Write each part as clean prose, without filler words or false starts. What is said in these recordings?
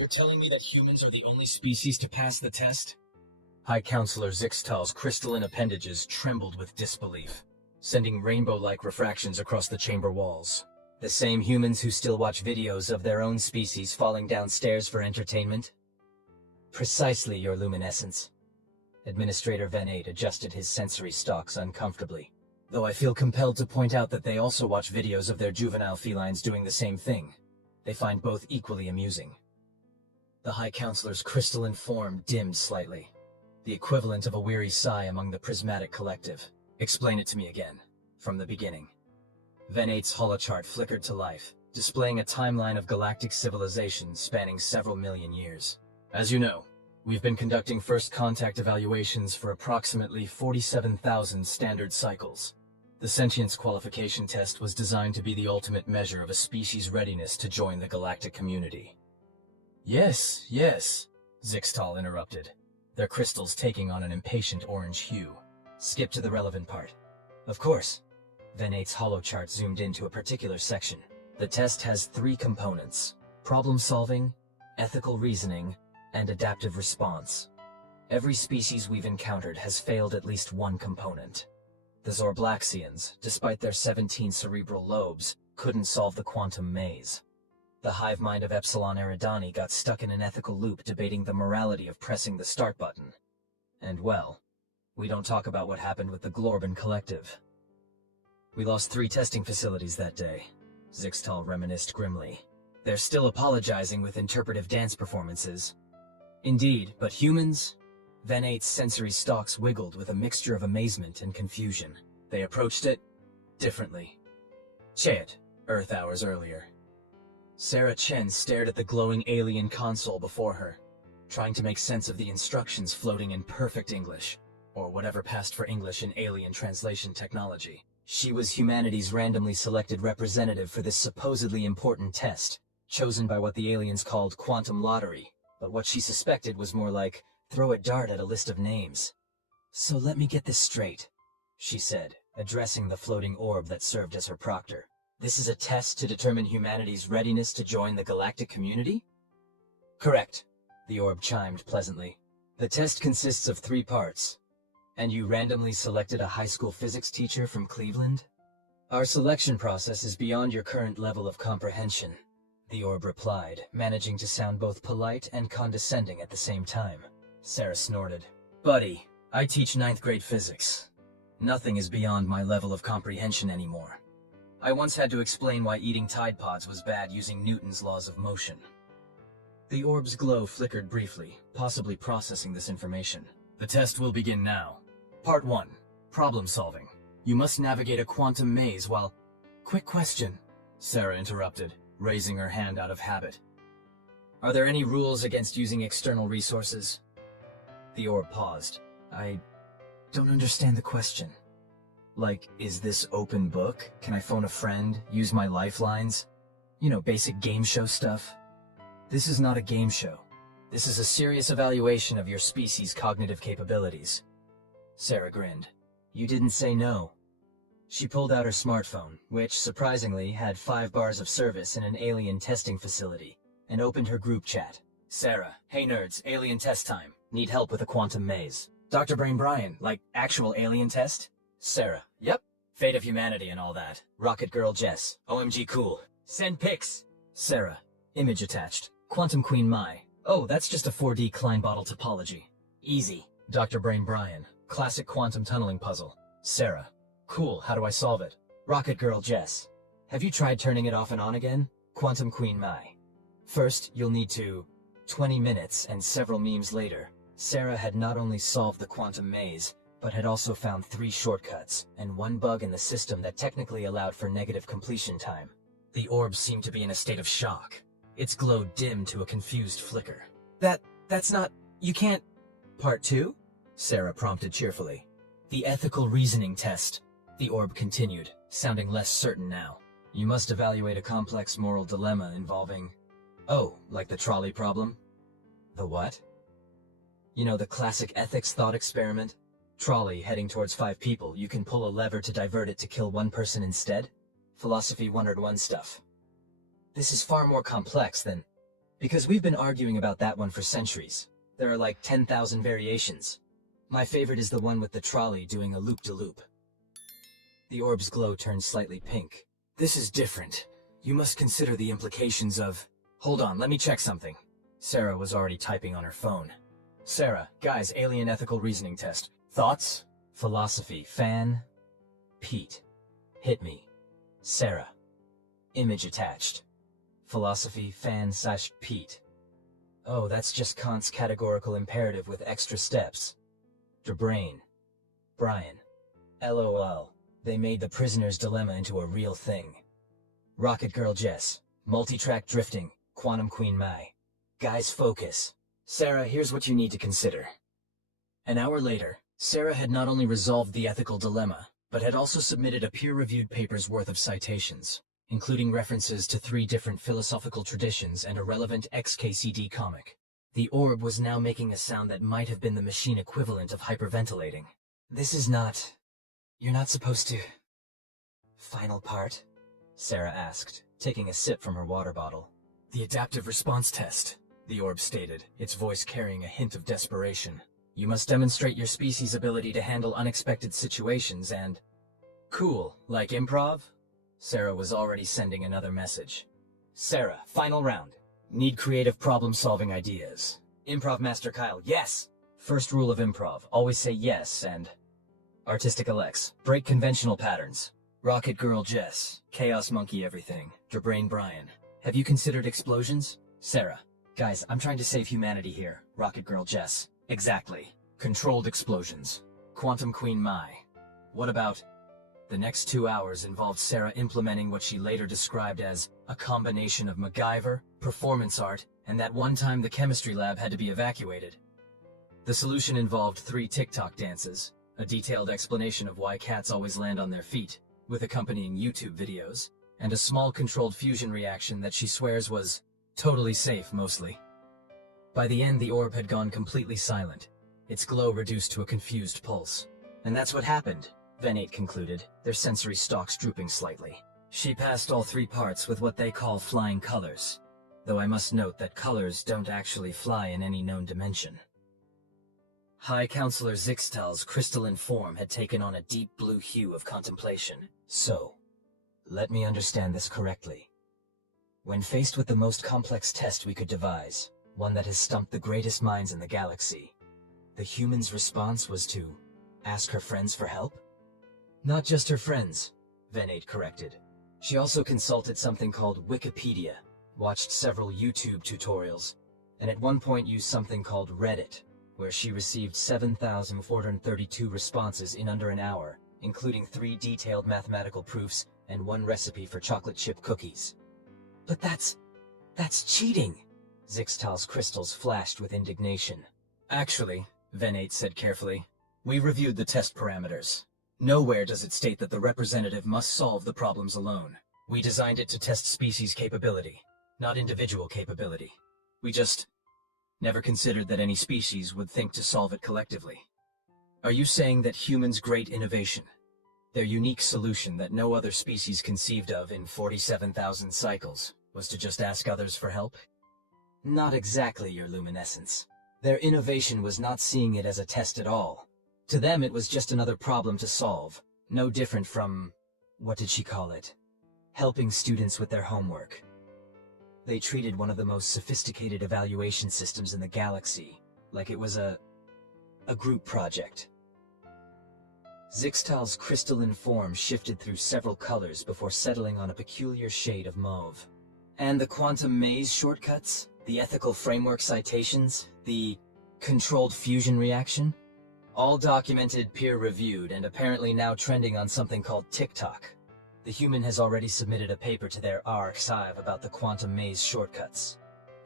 You're telling me that humans are the only species to pass the test? High Counselor Zixtal's crystalline appendages trembled with disbelief, sending rainbow-like refractions across the chamber walls. The same humans who still watch videos of their own species falling downstairs for entertainment? Precisely, Your Luminescence. Administrator Venate adjusted his sensory stalks uncomfortably, though I feel compelled to point out that they also watch videos of their juvenile felines doing the same thing. They find both equally amusing. The High Counselor's crystalline form dimmed slightly, the equivalent of a weary sigh among the prismatic collective. Explain it to me again, from the beginning. Venate's holochart flickered to life, displaying a timeline of galactic civilization spanning several million years. As you know, we've been conducting first contact evaluations for approximately 47,000 standard cycles. The sentience qualification test was designed to be the ultimate measure of a species' readiness to join the galactic community. Yes, Zixtal interrupted, their crystals taking on an impatient orange hue. Skip to the relevant part. Of course. Venate's holochart zoomed into a particular section. The test has 3 components: problem-solving, ethical reasoning, and adaptive response. Every species we've encountered has failed at least one component. The Zorblaxians, despite their 17 cerebral lobes, couldn't solve the quantum maze. The hive mind of Epsilon Eridani got stuck in an ethical loop debating the morality of pressing the start button. And well, we don't talk about what happened with the Glorban Collective. We lost 3 testing facilities that day, Zixtal reminisced grimly. They're still apologizing with interpretive dance performances. Indeed, but humans? Venate's sensory stalks wiggled with a mixture of amazement and confusion. They approached it differently. Chayat, Earth hours earlier. Sarah Chen stared at the glowing alien console before her, trying to make sense of the instructions floating in perfect English, or whatever passed for English in alien translation technology. She was humanity's randomly selected representative for this supposedly important test, chosen by what the aliens called quantum lottery, but what she suspected was more like throw a dart at a list of names. So let me get this straight, she said, addressing the floating orb that served as her proctor. This is a test to determine humanity's readiness to join the galactic community? Correct, the orb chimed pleasantly. The test consists of 3 parts. And you randomly selected a high school physics teacher from Cleveland? Our selection process is beyond your current level of comprehension, the orb replied, managing to sound both polite and condescending at the same time. Sarah snorted. Buddy, I teach 9th grade physics. Nothing is beyond my level of comprehension anymore. I once had to explain why eating Tide Pods was bad using Newton's laws of motion. The orb's glow flickered briefly, possibly processing this information. The test will begin now. Part 1. Problem solving. You must navigate a quantum maze while... Quick question, Sarah interrupted, raising her hand out of habit. Are there any rules against using external resources? The orb paused. I don't understand the question. Like, is this open book? Can I phone a friend? Use my lifelines? You know, basic game show stuff? This is not a game show. This is a serious evaluation of your species' cognitive capabilities. Sarah grinned. You didn't say no. She pulled out her smartphone, which, surprisingly, had 5 bars of service in an alien testing facility, and opened her group chat. Sarah, hey nerds, alien test time. Need help with a quantum maze. Dr. Brain Brian, like actual alien test? Sarah, yep. Fate of humanity and all that. Rocket Girl Jess, OMG cool. Send pics. Sarah, image attached. Quantum Queen Mai. Oh, that's just a 4D Klein bottle topology. Easy. Dr. Brain Brian. Classic quantum tunneling puzzle. Sarah. Cool, how do I solve it? Rocket Girl Jess. Have you tried turning it off and on again? Quantum Queen Mai. First, you'll need to... 20 minutes and several memes later, Sarah had not only solved the quantum maze, but had also found 3 shortcuts, and 1 bug in the system that technically allowed for negative completion time. The orb seemed to be in a state of shock. Its glow dimmed to a confused flicker. That's not... you can't... Part 2? Sarah prompted cheerfully. The ethical reasoning test, the orb continued, sounding less certain now. You must evaluate a complex moral dilemma involving... Oh, like the trolley problem? The what? You know, the classic ethics thought experiment? Trolley heading towards 5 people, you can pull a lever to divert it to kill 1 person instead? Philosophy 101 stuff. This is far more complex than... Because we've been arguing about that one for centuries. There are like 10,000 variations. My favorite is the one with the trolley doing a loop-de-loop. The orb's glow turned slightly pink. This is different. You must consider the implications of... Hold on, let me check something. Sarah was already typing on her phone. Sarah, guys, alien ethical reasoning test. Thoughts? Philosophy, fan. Pete. Hit me. Sarah. Image attached. Philosophy, fan / Pete. Oh, that's just Kant's categorical imperative with extra steps. Brain. Brian. LOL. They made the prisoner's dilemma into a real thing. Rocket Girl Jess. Multi-track drifting. Quantum Queen Mai. Guys, focus. Sarah, here's what you need to consider. An hour later, Sarah had not only resolved the ethical dilemma, but had also submitted a peer-reviewed paper's worth of citations, including references to 3 different philosophical traditions and a relevant XKCD comic. The orb was now making a sound that might have been the machine equivalent of hyperventilating. This is not... You're not supposed to... Final part? Sarah asked, taking a sip from her water bottle. The adaptive response test, the orb stated, its voice carrying a hint of desperation. You must demonstrate your species' ability to handle unexpected situations and... Cool, like improv? Sarah was already sending another message. Sarah, final round. Need creative problem-solving ideas. Improv Master Kyle, yes! First rule of improv, always say yes, and... Artistic Alex, break conventional patterns. Rocket Girl Jess, Chaos Monkey everything. Drabrain Brian, have you considered explosions? Sarah, guys, I'm trying to save humanity here. Rocket Girl Jess, exactly. Controlled explosions. Quantum Queen Mai. What about... The next 2 hours involved Sarah implementing what she later described as a combination of MacGyver, performance art, and that one time the chemistry lab had to be evacuated. The solution involved 3 TikTok dances, a detailed explanation of why cats always land on their feet, with accompanying YouTube videos, and a small controlled fusion reaction that she swears was totally safe mostly. By the end, the orb had gone completely silent, its glow reduced to a confused pulse. And that's what happened, Venate concluded, their sensory stalks drooping slightly. She passed all 3 parts with what they call flying colors, though I must note that colors don't actually fly in any known dimension. High Counselor Zixtal's crystalline form had taken on a deep blue hue of contemplation. So, let me understand this correctly. When faced with the most complex test we could devise, one that has stumped the greatest minds in the galaxy, the human's response was to ask her friends for help? Not just her friends, Venate corrected. She also consulted something called Wikipedia, watched several YouTube tutorials, and at one point used something called Reddit, where she received 7,432 responses in under an hour, including 3 detailed mathematical proofs and 1 recipe for chocolate chip cookies. But that's cheating! Zixtal's crystals flashed with indignation. Actually, Venate said carefully, we reviewed the test parameters. Nowhere does it state that the representative must solve the problems alone. We designed it to test species capability, not individual capability. We just never considered that any species would think to solve it collectively. Are you saying that humans' great innovation, their unique solution that no other species conceived of in 47,000 cycles, was to just ask others for help? Not exactly, Your Luminescence. Their innovation was not seeing it as a test at all. To them it was just another problem to solve, no different from, what did she call it? Helping students with their homework. They treated one of the most sophisticated evaluation systems in the galaxy like it was a group project. Zixtal's crystalline form shifted through several colors before settling on a peculiar shade of mauve. And the quantum maze shortcuts? The ethical framework citations? The controlled fusion reaction? All documented, peer-reviewed, and apparently now trending on something called TikTok. The human has already submitted a paper to their archive about the quantum maze shortcuts.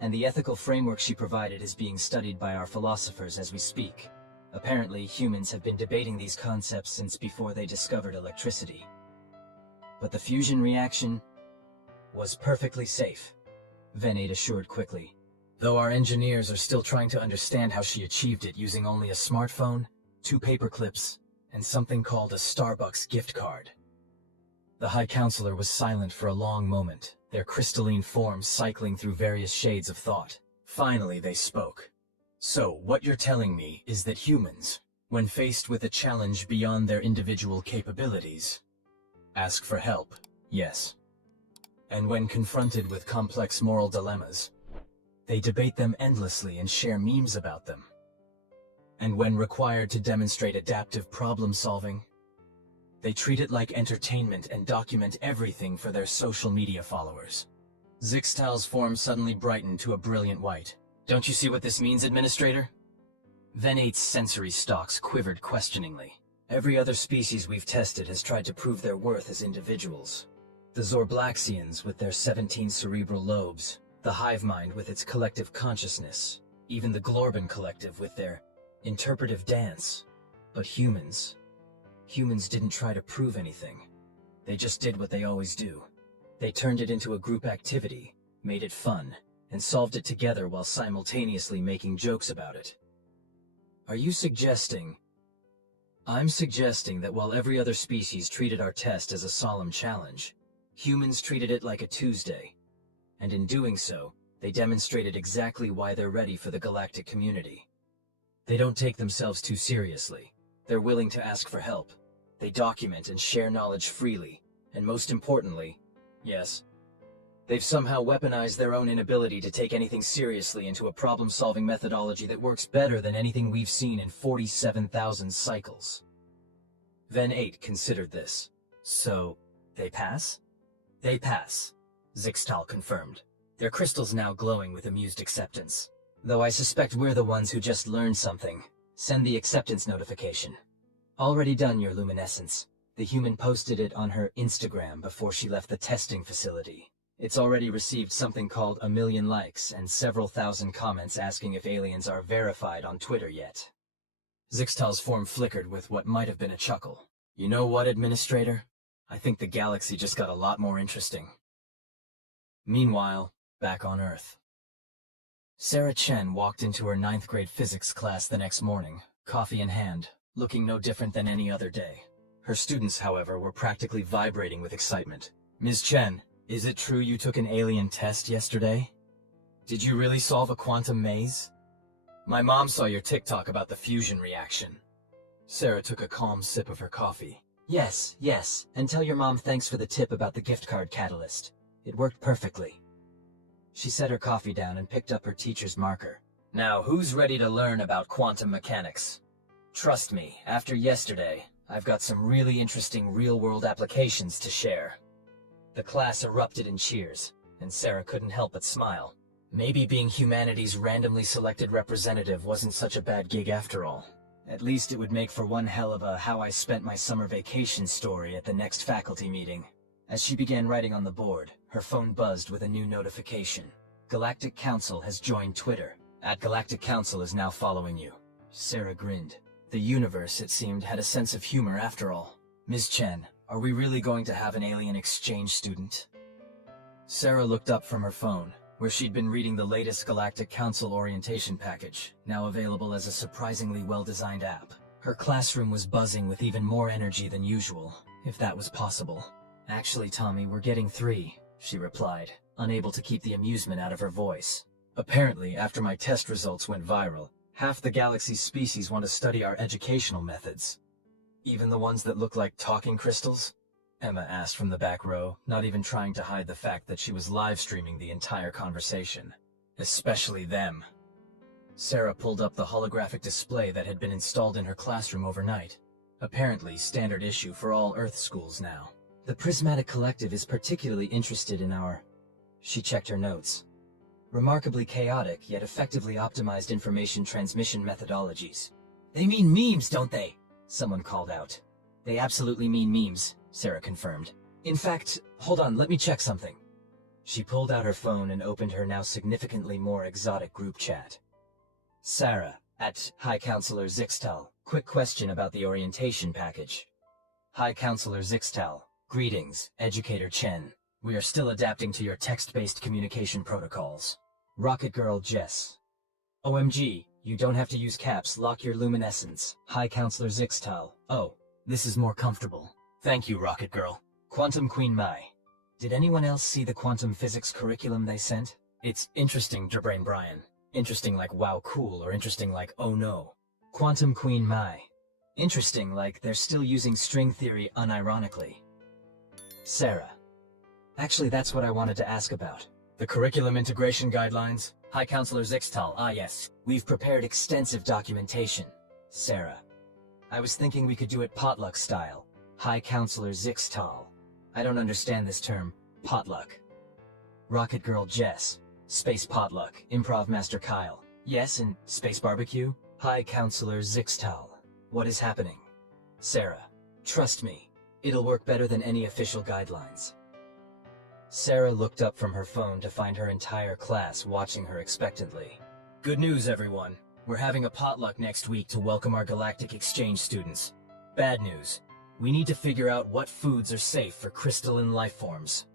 And the ethical framework she provided is being studied by our philosophers as we speak. Apparently, humans have been debating these concepts since before they discovered electricity. But the fusion reaction was perfectly safe, Venate assured quickly. Though our engineers are still trying to understand how she achieved it using only a smartphone, 2 paper clips, and something called a Starbucks gift card. The High Counselor was silent for a long moment, their crystalline forms cycling through various shades of thought. Finally, they spoke. So, what you're telling me is that humans, when faced with a challenge beyond their individual capabilities, ask for help, yes. And when confronted with complex moral dilemmas, they debate them endlessly and share memes about them. And when required to demonstrate adaptive problem-solving, they treat it like entertainment and document everything for their social media followers. Zixtal's form suddenly brightened to a brilliant white. Don't you see what this means, Administrator? Ven 8's sensory stalks quivered questioningly. Every other species we've tested has tried to prove their worth as individuals. The Zorblaxians with their 17 cerebral lobes, the hive mind with its collective consciousness, even the Glorban collective with their interpretive dance. But humans didn't try to prove anything. They just did what they always do. They turned it into a group activity, made it fun, and solved it together while simultaneously making jokes about it. Are you suggesting? I'm suggesting that while every other species treated our test as a solemn challenge, humans treated it like a Tuesday. And in doing so, they demonstrated exactly why they're ready for the galactic community. They don't take themselves too seriously. They're willing to ask for help. They document and share knowledge freely. And most importantly, yes, they've somehow weaponized their own inability to take anything seriously into a problem-solving methodology that works better than anything we've seen in 47,000 cycles. Ven 8 considered this. So, they pass? They pass, Zixtal confirmed, their crystals now glowing with amused acceptance. Though I suspect we're the ones who just learned something. Send the acceptance notification. Already done, your luminescence. The human posted it on her Instagram before she left the testing facility. It's already received something called 1 million likes and several thousand comments asking if aliens are verified on Twitter yet. Zixtal's form flickered with what might have been a chuckle. You know what, Administrator? I think the galaxy just got a lot more interesting. Meanwhile, back on Earth. Sarah Chen walked into her 9th grade physics class the next morning, coffee in hand, looking no different than any other day. Her students, however, were practically vibrating with excitement. Ms. Chen, is it true you took an alien test yesterday? Did you really solve a quantum maze? My mom saw your TikTok about the fusion reaction. Sarah took a calm sip of her coffee. Yes, and tell your mom thanks for the tip about the gift card catalyst. It worked perfectly. She set her coffee down and picked up her teacher's marker. Now, who's ready to learn about quantum mechanics? Trust me, after yesterday, I've got some really interesting real-world applications to share. The class erupted in cheers, and Sarah couldn't help but smile. Maybe being humanity's randomly selected representative wasn't such a bad gig after all. At least it would make for one hell of a how I spent my summer vacation story at the next faculty meeting. As she began writing on the board, her phone buzzed with a new notification. Galactic Council has joined Twitter. @Galactic Council is now following you. Sarah grinned. The universe, it seemed, had a sense of humor after all. Ms. Chen, are we really going to have an alien exchange student? Sarah looked up from her phone, where she'd been reading the latest Galactic Council orientation package, now available as a surprisingly well-designed app. Her classroom was buzzing with even more energy than usual, if that was possible. Actually, Tommy, we're getting 3, she replied, unable to keep the amusement out of her voice. Apparently, after my test results went viral, half the galaxy's species want to study our educational methods. Even the ones that look like talking crystals? Emma asked from the back row, not even trying to hide the fact that she was live-streaming the entire conversation. Especially them. Sarah pulled up the holographic display that had been installed in her classroom overnight. Apparently standard issue for all Earth schools now. The Prismatic Collective is particularly interested in our... She checked her notes. Remarkably chaotic, yet effectively optimized information transmission methodologies. They mean memes, don't they? Someone called out. They absolutely mean memes, Sarah confirmed. In fact, hold on, let me check something. She pulled out her phone and opened her now significantly more exotic group chat. Sarah, @High Counselor Zixtal. Quick question about the orientation package. High Counselor Zixtal. Greetings, Educator Chen. We are still adapting to your text-based communication protocols. Rocket Girl Jess. OMG, you don't have to use caps, lock your luminescence. High Counselor Zixtal. Oh, this is more comfortable. Thank you, Rocket Girl. Quantum Queen Mai. Did anyone else see the quantum physics curriculum they sent? It's interesting, Derbrain Brian. Interesting like wow cool, or interesting like oh no. Quantum Queen Mai. Interesting like they're still using string theory unironically. Sarah. Actually, that's what I wanted to ask about. The curriculum integration guidelines? High Counselor Zixtal, ah yes. We've prepared extensive documentation. Sarah. I was thinking we could do it potluck style. High Counselor Zixtal. I don't understand this term. Potluck. Rocket Girl Jess. Space Potluck. Improv Master Kyle. Yes, and Space Barbecue? High Counselor Zixtal. What is happening? Sarah. Trust me. It'll work better than any official guidelines. Sarah looked up from her phone to find her entire class watching her expectantly. Good news, everyone. We're having a potluck next week to welcome our Galactic exchange students. Bad news. We need to figure out what foods are safe for crystalline life forms.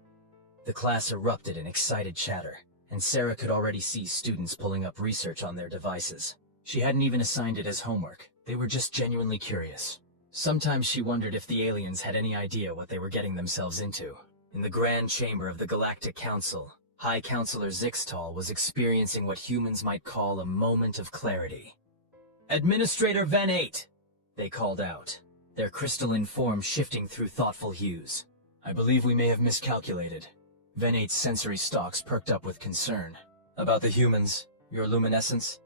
The class erupted in excited chatter, and Sarah could already see students pulling up research on their devices. She hadn't even assigned it as homework. They were just genuinely curious. Sometimes she wondered if the aliens had any idea what they were getting themselves into. In the grand chamber of the Galactic Council, High Counselor Zixtal was experiencing what humans might call a moment of clarity. Administrator Ven8! They called out, their crystalline form shifting through thoughtful hues. I believe we may have miscalculated. Ven8's sensory stalks perked up with concern. About the humans, your luminescence?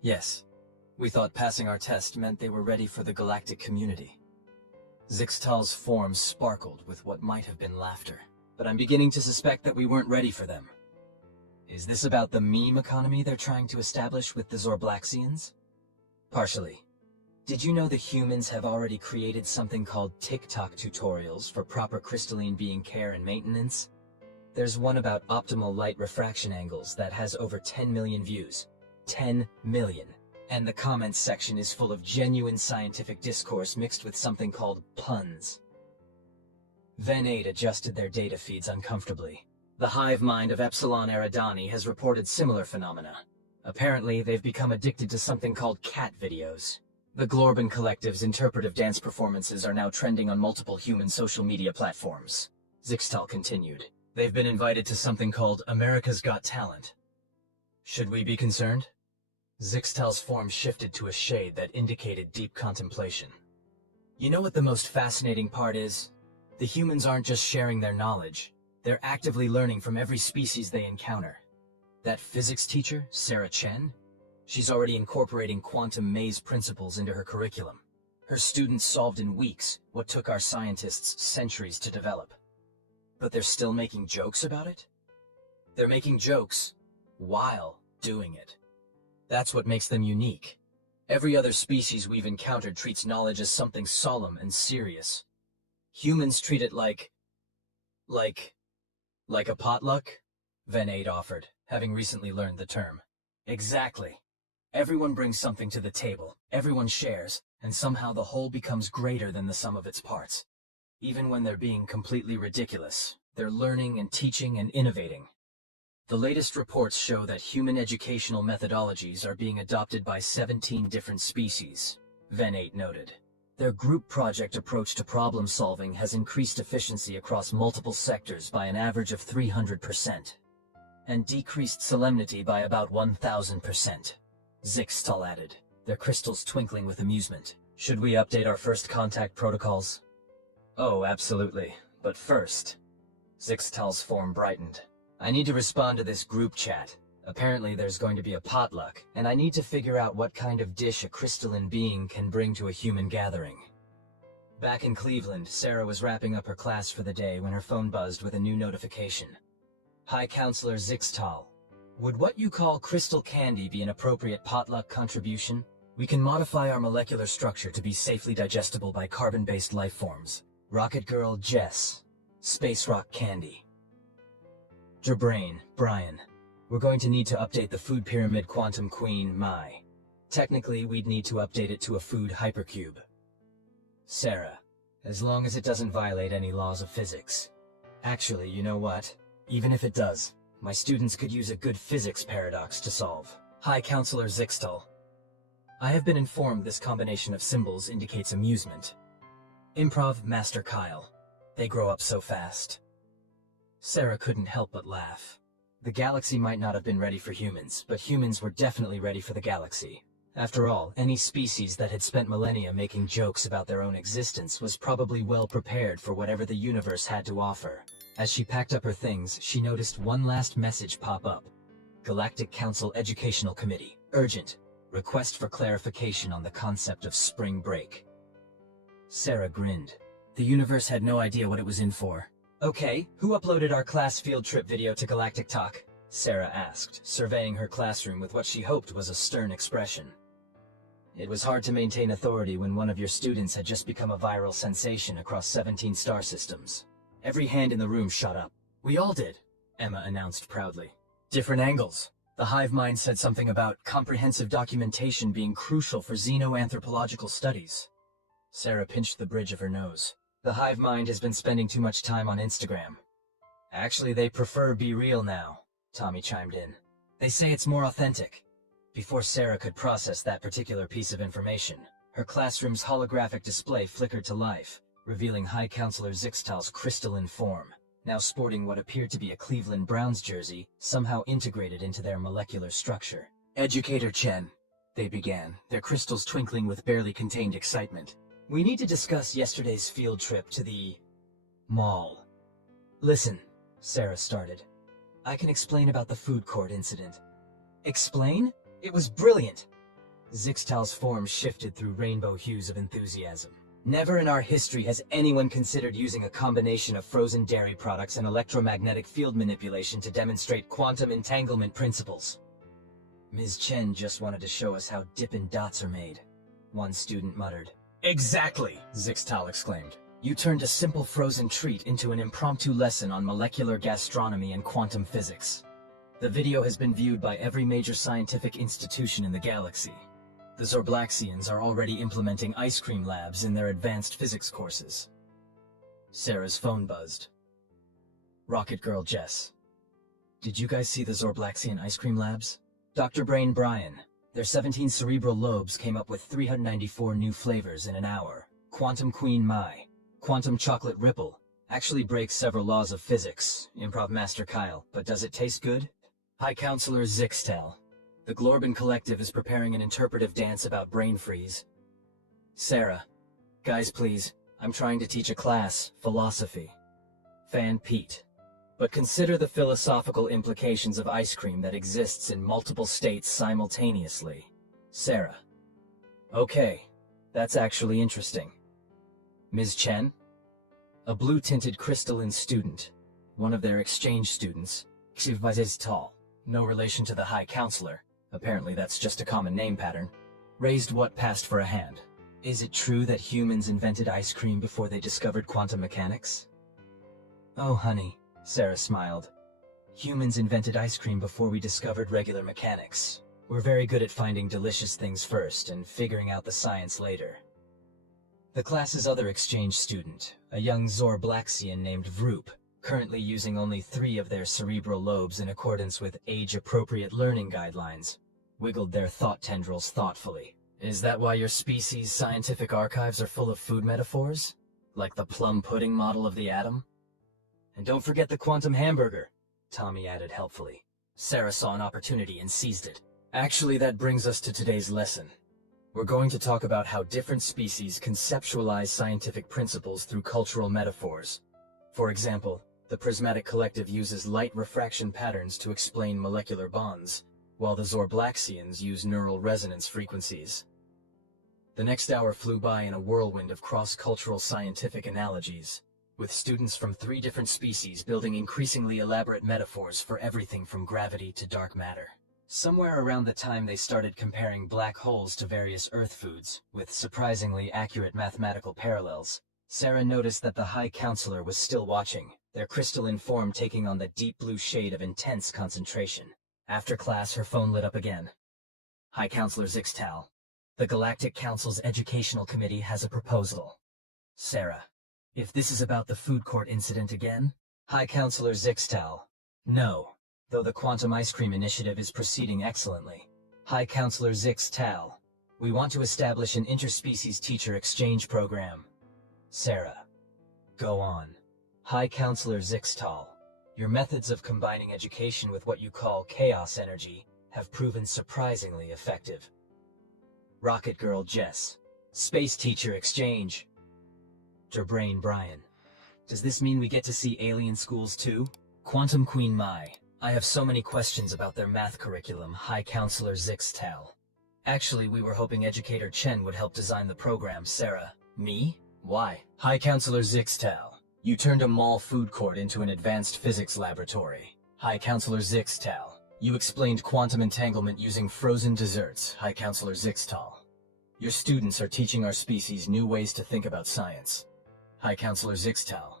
Yes. We thought passing our test meant they were ready for the galactic community. Zixtal's form sparkled with what might have been laughter, but I'm beginning to suspect that we weren't ready for them. Is this about the meme economy they're trying to establish with the Zorblaxians? Partially. Did you know the humans have already created something called TikTok tutorials for proper crystalline being care and maintenance? There's one about optimal light refraction angles that has over 10 million views. 10 million. And the comments section is full of genuine scientific discourse mixed with something called puns. Ven8 adjusted their data feeds uncomfortably. The hive mind of Epsilon Eridani has reported similar phenomena. Apparently, they've become addicted to something called cat videos. The Glorban Collective's interpretive dance performances are now trending on multiple human social media platforms. Zixtal continued. They've been invited to something called America's Got Talent. Should we be concerned? Zixtal's form shifted to a shade that indicated deep contemplation. You know what the most fascinating part is? The humans aren't just sharing their knowledge. They're actively learning from every species they encounter. That physics teacher, Sarah Chen? She's already incorporating quantum maze principles into her curriculum. Her students solved in weeks what took our scientists centuries to develop. But they're still making jokes about it? They're making jokes while doing it. That's what makes them unique. Every other species we've encountered treats knowledge as something solemn and serious. Humans treat it like a potluck? Ven8 offered, having recently learned the term. Exactly. Everyone brings something to the table, everyone shares, and somehow the whole becomes greater than the sum of its parts. Even when they're being completely ridiculous, they're learning and teaching and innovating. The latest reports show that human educational methodologies are being adopted by 17 different species, Ven8 noted. Their group project approach to problem solving has increased efficiency across multiple sectors by an average of 300%, and decreased solemnity by about 1,000%. Zixtal added, their crystals twinkling with amusement. Should we update our first contact protocols? Oh, absolutely. But first, Zixtal's form brightened. I need to respond to this group chat. Apparently there's going to be a potluck, and I need to figure out what kind of dish a crystalline being can bring to a human gathering. Back in Cleveland, Sarah was wrapping up her class for the day when her phone buzzed with a new notification. High Counselor Zixtal, would what you call crystal candy be an appropriate potluck contribution? We can modify our molecular structure to be safely digestible by carbon-based life forms. Rocket Girl Jess. Space Rock Candy. Derbrain, Brian. We're going to need to update the food pyramid Quantum Queen Mai. Technically, we'd need to update it to a food hypercube. Sarah. As long as it doesn't violate any laws of physics. Actually, you know what? Even if it does, my students could use a good physics paradox to solve. High Counselor Zixtal. I have been informed this combination of symbols indicates amusement. Improv Master Kyle. They grow up so fast. Sarah couldn't help but laugh. The galaxy might not have been ready for humans, but humans were definitely ready for the galaxy. After all, any species that had spent millennia making jokes about their own existence was probably well prepared for whatever the universe had to offer. As she packed up her things, she noticed one last message pop up. Galactic Council Educational Committee. Urgent. Request for clarification on the concept of spring break. Sarah grinned. The universe had no idea what it was in for. Okay, who uploaded our class field trip video to Galactic Talk? Sarah asked, surveying her classroom with what she hoped was a stern expression. It was hard to maintain authority when one of your students had just become a viral sensation across 17 star systems. Every hand in the room shot up. We all did, Emma announced proudly. Different angles. The hive mind said something about comprehensive documentation being crucial for xenoanthropological studies. Sarah pinched the bridge of her nose. The hive mind has been spending too much time on Instagram. Actually, they prefer Be Real now, Tommy chimed in. They say it's more authentic. Before Sarah could process that particular piece of information, her classroom's holographic display flickered to life, revealing High Counselor Zixtal's crystalline form, now sporting what appeared to be a Cleveland Browns jersey, somehow integrated into their molecular structure. Educator Chen, they began, their crystals twinkling with barely contained excitement. We need to discuss yesterday's field trip to the mall. Listen, Sarah started. I can explain about the food court incident. Explain? It was brilliant. Zixtal's form shifted through rainbow hues of enthusiasm. Never in our history has anyone considered using a combination of frozen dairy products and electromagnetic field manipulation to demonstrate quantum entanglement principles. Ms. Chen just wanted to show us how Dippin' Dots are made, one student muttered. Exactly, Zixtal exclaimed. You turned a simple frozen treat into an impromptu lesson on molecular gastronomy and quantum physics. The video has been viewed by every major scientific institution in the galaxy. The Zorblaxians are already implementing ice cream labs in their advanced physics courses. Sarah's phone buzzed. Rocket Girl Jess. Did you guys see the Zorblaxian ice cream labs? Dr. Brain Brian. Their 17 cerebral lobes came up with 394 new flavors in an hour. Quantum Queen Mai, Quantum Chocolate Ripple, actually breaks several laws of physics, Improv Master Kyle, but does it taste good? High Counselor Zixtal. The Glorban Collective is preparing an interpretive dance about brain freeze. Sarah. Guys, please, I'm trying to teach a class, philosophy. Fan Pete. But consider the philosophical implications of ice cream that exists in multiple states simultaneously. Sarah. Okay, that's actually interesting. Ms. Chen? A blue-tinted crystalline student, one of their exchange students, tall, no relation to the High Counselor, apparently that's just a common name pattern, raised what passed for a hand. Is it true that humans invented ice cream before they discovered quantum mechanics? Oh, honey. Sarah smiled. Humans invented ice cream before we discovered regular mechanics. We're very good at finding delicious things first and figuring out the science later. The class's other exchange student, a young Zorblaxian named Vroop, currently using only 3 of their cerebral lobes in accordance with age-appropriate learning guidelines, wiggled their thought tendrils thoughtfully. Is that why your species' scientific archives are full of food metaphors? Like the plum pudding model of the atom? And don't forget the quantum hamburger, Tommy added helpfully. Sarah saw an opportunity and seized it. Actually, that brings us to today's lesson. We're going to talk about how different species conceptualize scientific principles through cultural metaphors. For example, the Prismatic Collective uses light refraction patterns to explain molecular bonds, while the Zorblaxians use neural resonance frequencies. The next hour flew by in a whirlwind of cross-cultural scientific analogies, with students from 3 different species building increasingly elaborate metaphors for everything from gravity to dark matter. Somewhere around the time they started comparing black holes to various Earth foods, with surprisingly accurate mathematical parallels, Sarah noticed that the High Counselor was still watching, their crystalline form taking on the deep blue shade of intense concentration. After class, her phone lit up again. High Counselor Zixtal. The Galactic Council's Educational Committee has a proposal. Sarah. If this is about the food court incident again? High Counselor Zixtal. No, though the Quantum Ice Cream Initiative is proceeding excellently. High Counselor Zixtal. We want to establish an interspecies teacher exchange program. Sarah. Go on. High Counselor Zixtal. Your methods of combining education with what you call chaos energy have proven surprisingly effective. Rocket Girl Jess. Space Teacher Exchange. Dr. Brain Brian. Does this mean we get to see alien schools too? Quantum Queen Mai. I have so many questions about their math curriculum, High Counselor Zixtal. Actually, we were hoping Educator Chen would help design the program, Sarah. Me? Why? High Counselor Zixtal. You turned a mall food court into an advanced physics laboratory. High Counselor Zixtal. You explained quantum entanglement using frozen desserts, High Counselor Zixtal. Your students are teaching our species new ways to think about science, High Counselor Zixtal.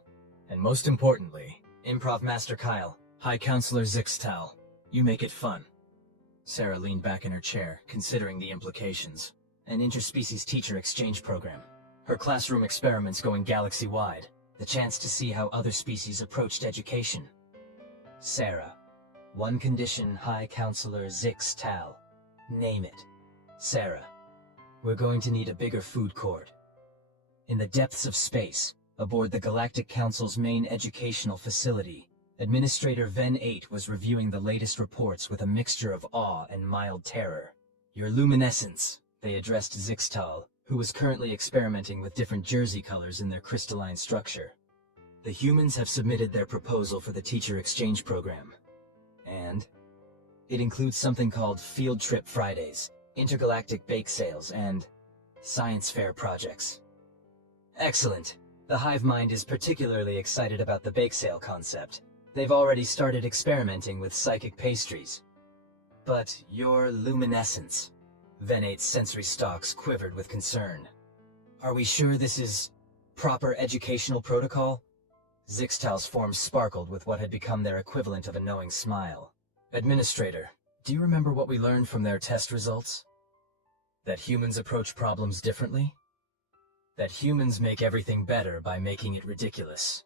And most importantly, Improv Master Kyle, High Counselor Zixtal. You make it fun. Sarah leaned back in her chair, considering the implications. An interspecies teacher exchange program. Her classroom experiments going galaxy-wide. The chance to see how other species approached education. Sarah. One condition, High Counselor Zixtal. Name it. Sarah. We're going to need a bigger food court. In the depths of space, aboard the Galactic Council's main educational facility, Administrator Ven 8 was reviewing the latest reports with a mixture of awe and mild terror. Your luminescence, they addressed Zixtal, who was currently experimenting with different jersey colors in their crystalline structure. The humans have submitted their proposal for the teacher exchange program. And it includes something called Field Trip Fridays, intergalactic bake sales, and science fair projects. Excellent. The hive mind is particularly excited about the bake sale concept. They've already started experimenting with psychic pastries. But your luminescence. Ven 8's sensory stalks quivered with concern. Are we sure this is proper educational protocol? Zixtal's form sparkled with what had become their equivalent of a knowing smile. Administrator, do you remember what we learned from their test results? That humans approach problems differently? That humans make everything better by making it ridiculous.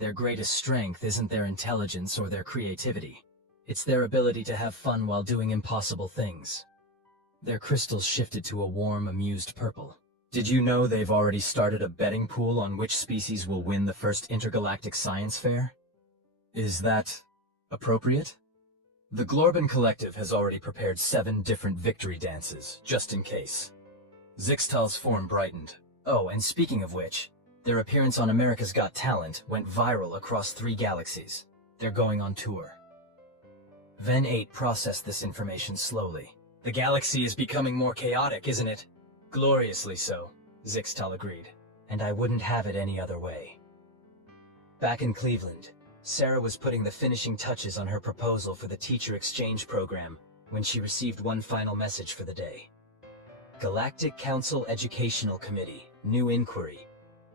Their greatest strength isn't their intelligence or their creativity. It's their ability to have fun while doing impossible things. Their crystals shifted to a warm, amused purple. Did you know they've already started a betting pool on which species will win the first intergalactic science fair? Is that appropriate? The Glorban Collective has already prepared 7 different victory dances, just in case. Zixtal's form brightened. Oh, and speaking of which, their appearance on America's Got Talent went viral across 3 galaxies. They're going on tour. Ven 8 processed this information slowly. The galaxy is becoming more chaotic, isn't it? Gloriously so, Zixtal agreed. And I wouldn't have it any other way. Back in Cleveland, Sarah was putting the finishing touches on her proposal for the teacher exchange program when she received one final message for the day. Galactic Council Educational Committee, new inquiry.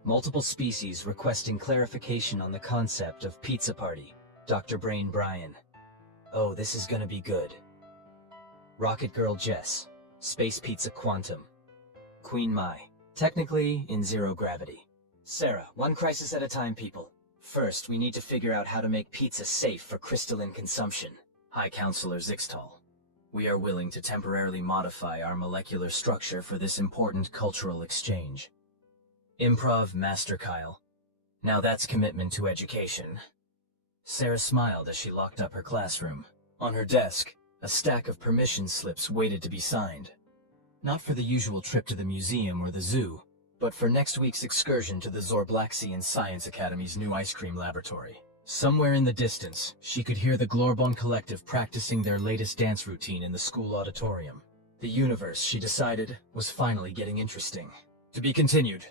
Multiple species requesting clarification on the concept of pizza party. Dr. Brain Brian. Oh, this is gonna be good. Rocket Girl Jess. Space Pizza Quantum. Queen Mai. Technically, in zero gravity. Sarah, one crisis at a time, people. First, we need to figure out how to make pizza safe for crystalline consumption. High Counselor Zixtal. We are willing to temporarily modify our molecular structure for this important cultural exchange. Improv Master Kyle. Now that's commitment to education. Sarah smiled as she locked up her classroom. On her desk, a stack of permission slips waited to be signed. Not for the usual trip to the museum or the zoo, but for next week's excursion to the Zorblaxian Science Academy's new ice cream laboratory. Somewhere in the distance, she could hear the Glorbon Collective practicing their latest dance routine in the school auditorium. The universe, she decided, was finally getting interesting. To be continued.